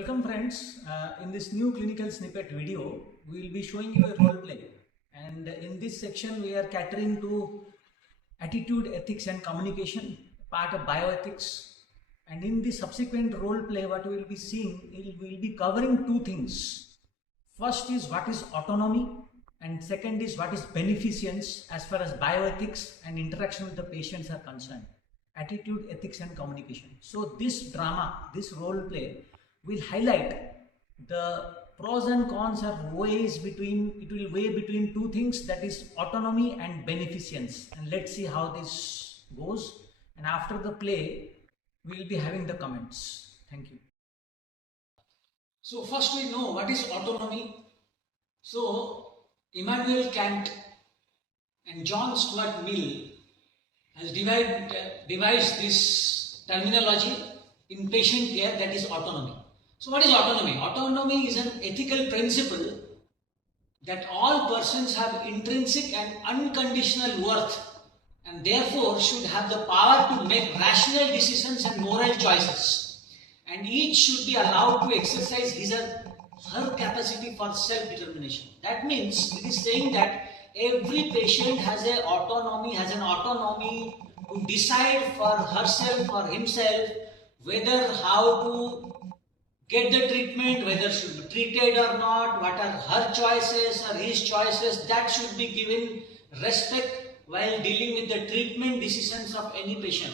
Welcome friends. In this new clinical snippet video, we will be showing you a role play, and in this section we are catering to attitude, ethics and communication, part of bioethics. And in the subsequent role play, what we will be seeing, we will be covering two things. First is what is autonomy, and second is what is beneficence as far as bioethics and interaction with the patients are concerned. Attitude, ethics and communication. So this drama, this role play will highlight the pros and cons or ways between, it will weigh between two things, that is autonomy and beneficence. And let's see how this goes. And after the play, we will be having the comments. Thank you. So first we know what is autonomy. So Immanuel Kant and John Stuart Mill has devised this terminology in patient care, that is autonomy. So what is autonomy? Autonomy is an ethical principle that all persons have intrinsic and unconditional worth and therefore should have the power to make rational decisions and moral choices, and each should be allowed to exercise his or her capacity for self-determination. That means it is saying that every patient has an autonomy to decide for herself or himself whether how to get the treatment, whether should be treated or not, what are her choices or his choices. That should be given respect while dealing with the treatment decisions of any patient.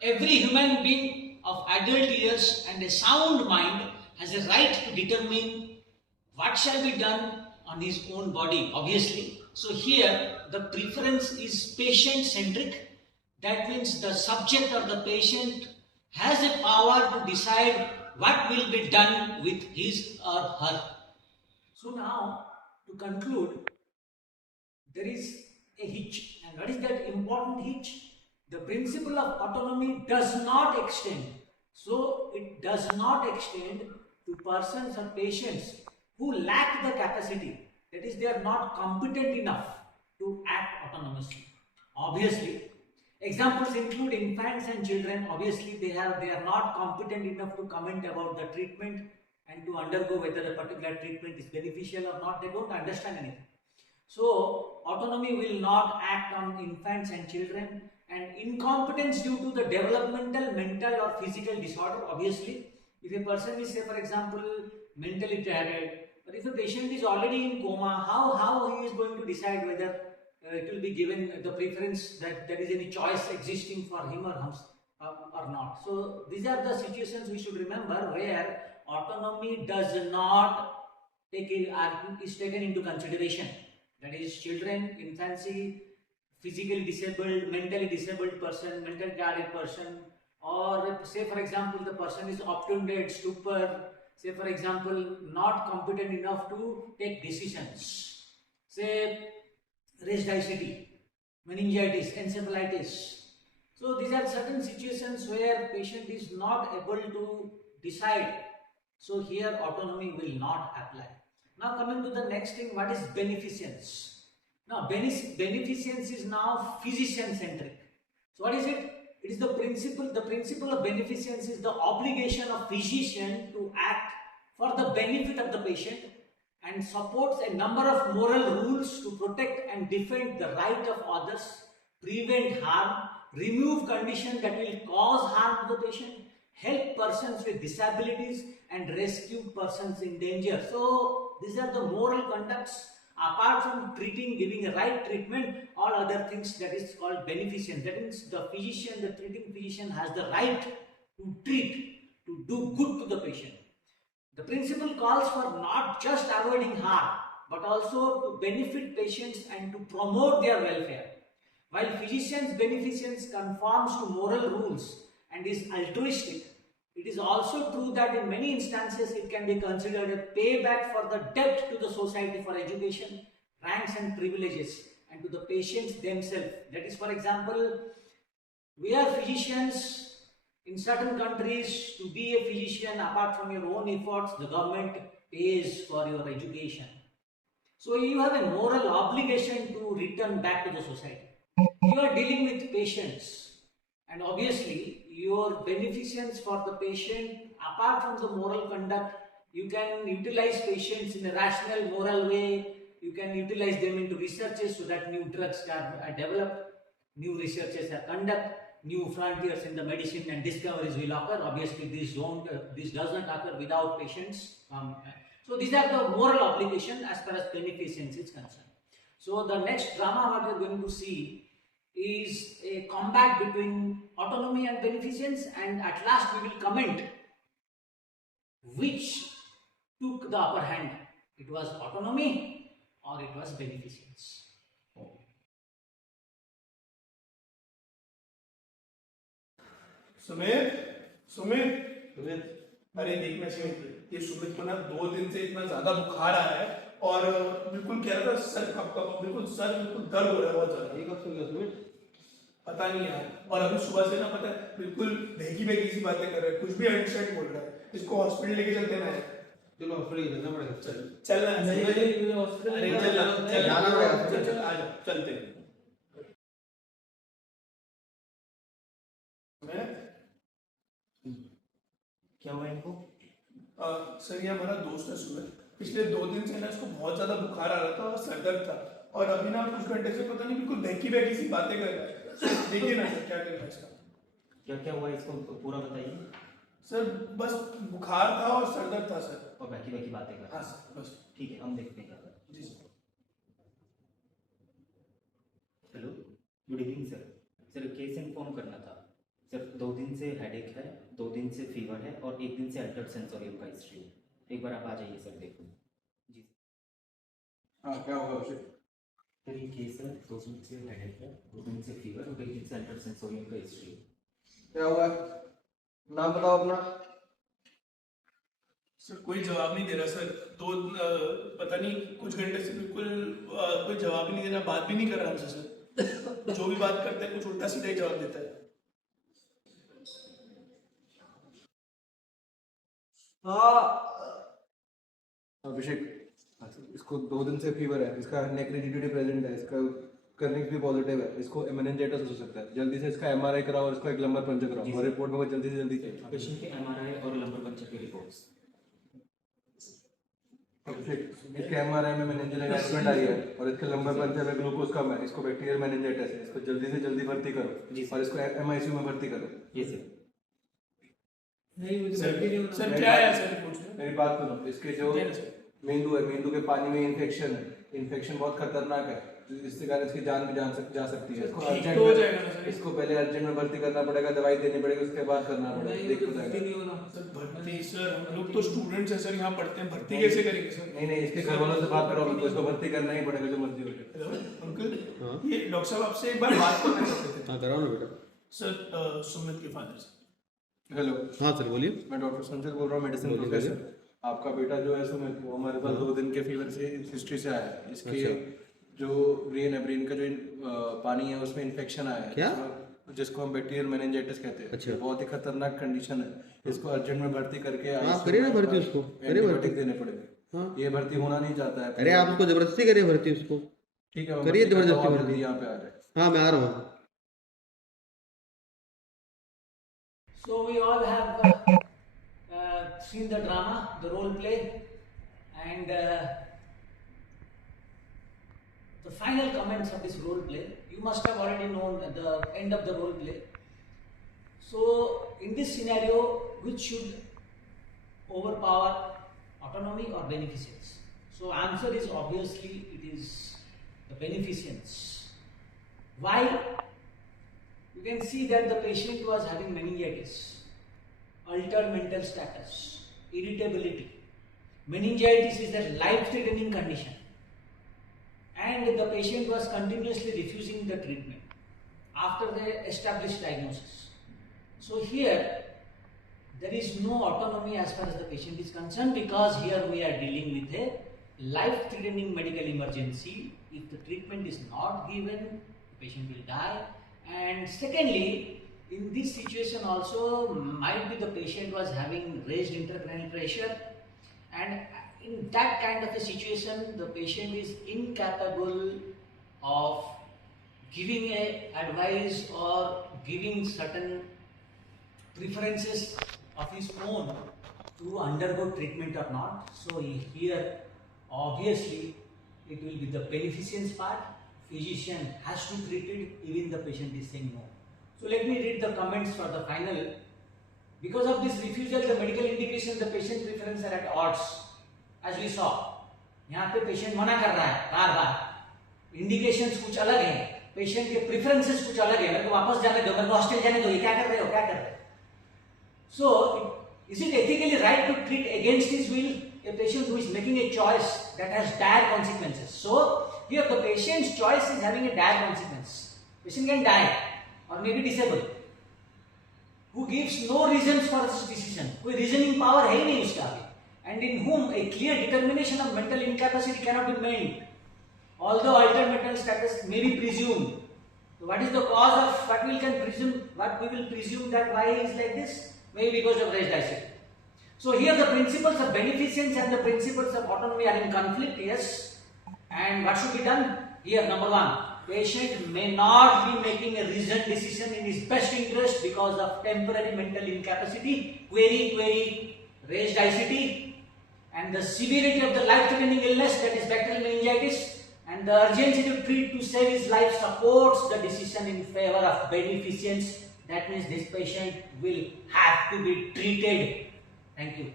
Every human being of adult years and a sound mind has a right to determine what shall be done on his own body, obviously. So here the preference is patient-centric. That means the subject or the patient has a power to decide what will be done with his or her. So now, to conclude, there is a hitch. And what is that important hitch? The principle of autonomy does not extend. So it does not extend to persons or patients who lack the capacity. That is, they are not competent enough to act autonomously. Obviously, examples include infants and children. Obviously, they are not competent enough to comment about the treatment and to undergo whether a particular treatment is beneficial or not. They don't understand anything. So, autonomy will not act on infants and children. And incompetence due to the developmental, mental or physical disorder. Obviously, if a person is, say for example, mentally retarded, but if a patient is already in coma, how he is going to decide whether it will be given the preference that there is any choice existing for him or not. So these are the situations we should remember where autonomy does not is taken into consideration. That is, children, infancy, physically disabled, mentally disabled person, mental retarded person, or say for example the person is obtunded, stupor, say for example not competent enough to take decisions, say rhizodicity, meningitis, encephalitis. So these are certain situations where patient is not able to decide. So here autonomy will not apply. Now coming to the next thing, what is beneficence? Now beneficence is now physician centric. So what is it? It is the principle of beneficence is the obligation of physician to act for the benefit of the patient and supports a number of moral rules to protect and defend the right of others, prevent harm, remove conditions that will cause harm to the patient, help persons with disabilities and rescue persons in danger. So these are the moral conducts. Apart from giving a right treatment, all other things, that is called beneficence. That means the physician, the treating physician has the right to treat, to do good to the patient. The principle calls for not just avoiding harm, but also to benefit patients and to promote their welfare. While physician's beneficence conforms to moral rules and is altruistic, it is also true that in many instances it can be considered a payback for the debt to the society for education, ranks and privileges, and to the patients themselves. That is, for example, we are physicians. In certain countries, to be a physician, apart from your own efforts, the government pays for your education. So you have a moral obligation to return back to the society. You are dealing with patients, and obviously your beneficence for the patient apart from the moral conduct, you can utilize patients in a rational, moral way. You can utilize them into researches so that new drugs are developed, new researches are conducted, new frontiers in the medicine and discoveries will occur. Obviously, this does not occur without patients. So these are the moral application as far as beneficence is concerned. So the next drama what we are going to see is a combat between autonomy and beneficence, and at last we will comment which took the upper hand. It was autonomy or it was beneficence. Sumit अरे देखना चाहिए ये सुमित को ना 2 दिन से इतना ज्यादा बुखार आ रहा है और बिल्कुल कह रहा था सर कब बिल्कुल दर्द हो रहा है बहुत ज्यादा। ये कब से हुआ सुमित? पता नहीं यार। और अभी सुबह से ना पता है बिल्कुल बहकी सी बातें कर रहा है, कुछ भी अनशर्ट बोल रहा है। इसको हॉस्पिटल लेके चलते ना। चलो हॉस्पिटल चलना पड़ेगा। चलना नहीं हॉस्पिटल जाना पड़ेगा। चल आ जा चलते हैं। क्या हुआ इनको? सर ये हमारा दोस्त है सुमित, पिछले 2 दिन से ना इसको बहुत ज्यादा बुखार आ रहा था और सर दर्द था और अभी ना कुछ घंटे से पता नहीं बिल्कुल बहकी सी बातें कर रहा है। देखिए ना सर क्या करना है इसका। क्या हुआ इसको पूरा बताइए। सर बस बुखार था और सर दर्द था सर। और बहकी बातें कर। हाँ सर बस ठीक है हम देखते हैं। जी sir. Hello good evening sir. Sir case inform करना था सर। 2 दिन से हेडेक है, 2 दिन से फीवर है और 1 दिन से अल्टर्ड सेंसोरियम का हिस्ट्री है। एक बार आप आ जाइए सर देखो। जी हाँ क्या होगा उसे? सर ये केस है, 2 दिन से हेडेक है, 2 दिन से फीवर और 1 दिन से अल्टर्ड सेंसोरियम का हिस्ट्री है। क्या हुआ? नाम बताओ अपना। सर कोई जवाब नहीं दे रहा सर। पता नहीं कुछ घंटे से बिल्कुल कोई जवाब ही नहीं दे रहा, बात भी नहीं कर रहा हमसे सर। जो भी बात करते हैं कुछ उल्टा सीधा ही जवाब देता है। अभिषेक इसको 2 दिन से फीवर है, इसका नेक रिजिडिटी प्रेजेंट है, इसका कर्निक्स भी पॉजिटिव है, इसको मेनिंजाइटिस हो सकता है। जल्दी से इसका एमआरआई कराओ और इसको एक लंबर पंचर कराओ और रिपोर्ट में जल्दी से जल्दी चाहिए। पेशेंट के एमआरआई और लंबर पंचर की रिपोर्ट्स। अभिषेक इसके एमआरआई में मेनिंजाइटिस आई है और इसके लंबर पंचर में ग्लूकोज कम है, इसको बैक्टीरियल मेनिंजाइटिस है, इसको जल्दी से जल्दी भर्ती करो और इसको एमआईसीयू में भर्ती करो। ये सर। नहीं मुझे सर क्या है सर? मेरी बात सुनो। इसके जो मेंदू है, मेंदू के पानी में इन्फेक्शन है, इन्फेक्शन बहुत खतरनाक है, इससे कारण इसकी जान भी जा सकती है। इसको अर्जेंट हो जाएगा ना सर? इसको पहले अर्जेंट में भर्ती करना पड़ेगा, दवाई देनी पड़ेगी, उसके बाद करना पड़ेगा। देखो भर्ती नहीं होना सर। भर्ती सर हम लोग तो स्टूडेंट्स हैं सर, यहाँ पढ़ते हैं, भर्ती कैसे करेंगे सर? नहीं इसके घर वालों से बात करो, इसको भर्ती करना ही पड़ेगा जो मर्जी हो जाए। अंकल ये डॉक्टर साहब आपसे एक बार बात करना चाहते थे। हाँ कराओ ना बेटा। सर सुमित के फादर से। हेलो हाँ सर बोलिए। मैं डॉक्टर संजय बोल रहा हूँ, मेडिसिन प्रोफेसर। आपका बेटा जो है सुमित वो हमारे पास 2 दिन के फीवर से हिस्ट्री से आया है। इसके जो ब्रेन है, ब्रेन का जो पानी है उसमें इन्फेक्शन आया है। क्या? जिसको हम बैक्टीरियल मेनिंजाइटिस कहते हैं। अच्छा। बहुत ही खतरनाक कंडीशन है, इसको अर्जेंट में भर्ती करके आप करिए ना भर्ती उसको, करिए भर्ती देने पड़ेंगे। हाँ ये भर्ती होना नहीं चाहता है। अरे आप उसको जबरदस्ती करिए भर्ती उसको। ठीक है करिए जबरदस्ती भर्ती। यहाँ पे आ जाए। हाँ मैं आ रहा हूँ। So we all have seen the drama, the role play, and the final comments of this role play. You must have already known at the end of the role play. So in this scenario, which should overpower autonomy or beneficence? So answer is obviously it is the beneficence. Why? You can see that the patient was having meningitis, altered mental status, irritability. Meningitis is a life-threatening condition, and the patient was continuously refusing the treatment after the established diagnosis. So here, there is no autonomy as far as the patient is concerned, because here we are dealing with a life-threatening medical emergency. If the treatment is not given, the patient will die. And secondly, in this situation also might be the patient was having raised intracranial pressure, and in that kind of a situation the patient is incapable of giving a advice or giving certain preferences of his own to undergo treatment or not. So here obviously it will be the beneficence part. Physician has to treat it, even the patient is saying no. So let me read the comments for the final. Because of this refusal, the medical indication, the patient preference are at odds. As we saw, यहाँ पे patient मना कर रहा है बार बार, indications कुछ अलग हैं, patient के प्रेफरेंसेस कुछ अलग है, मेरे को वापस जाने दो, मेरे को हॉस्टल जाने दो, ये क्या कर रहे हो, क्या कर रहे हो? So, is it ethically right to treat against his will a patient who is making a choice that has dire consequences? So, here the patient's choice is having a dire consequence. Patient can die or may be disabled. Who gives no reasons for this decision? कोई reasoning power है ही नहीं उसका आगे. And in whom a clear determination of mental incapacity cannot be made, although altered mental status may be presumed. So what is the cause of what we can presume? What we will presume that why he is like this? Maybe because of race dissect. So here the principles of beneficence and the principles of autonomy are in conflict. Yes, and what should be done? Here number one, patient may not be making a reasoned decision in his best interest because of temporary mental incapacity, query, race dissect, and the severity of the life-threatening illness, that is bacterial meningitis, and the urgency to treat to save his life supports the decision in favor of beneficence. That means this patient will have to be treated. Thank you.